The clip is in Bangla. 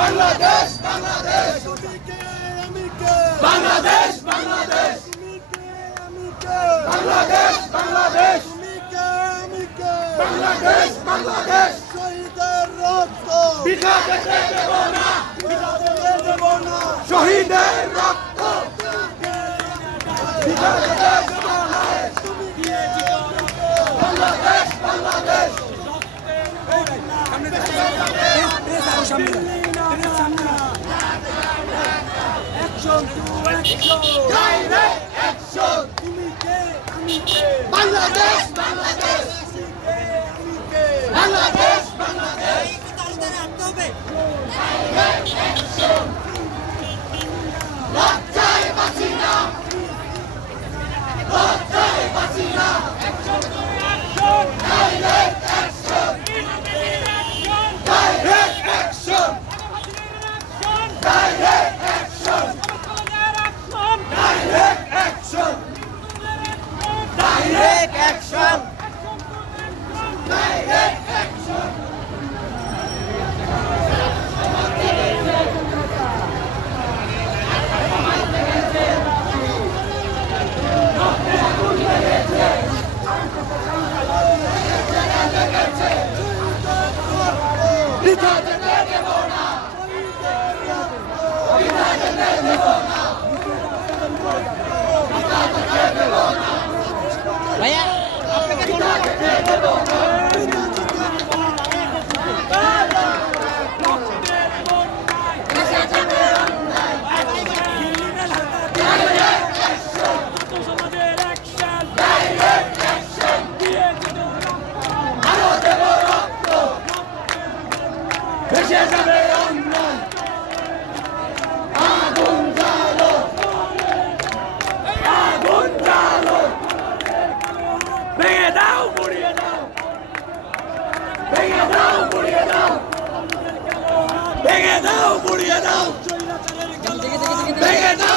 Bangladesh, Bangladesh, Bangladesh, Bangladesh, Bangladesh, Bangladesh, Bangladesh, Bangladesh, শহীদের রক্ত বিকাতে দেব না, বিকাতে দেব না, শহীদের রক্ত বিকাতে দেব না, তুমি দিয়ে জিতো বাংলাদেশ, বাংলাদেশ, সামনে action to action, direct action, তুমি কে আমি কে, বাংলাদেশ, বাংলাদেশ, বাংলাদেশ, বাংলাদেশ, ডাইরেক্ট অ্যাকশন, লজ্জায় বাঁচি না, লজ্জায় বাঁচি না, action to action, direct action, direct action, direct action, direct action, direct action, direct action. भैया Venga, down, Muriel, down. Venga, down, Muriel, down. Venga, down, Muriel, down. Venga, down.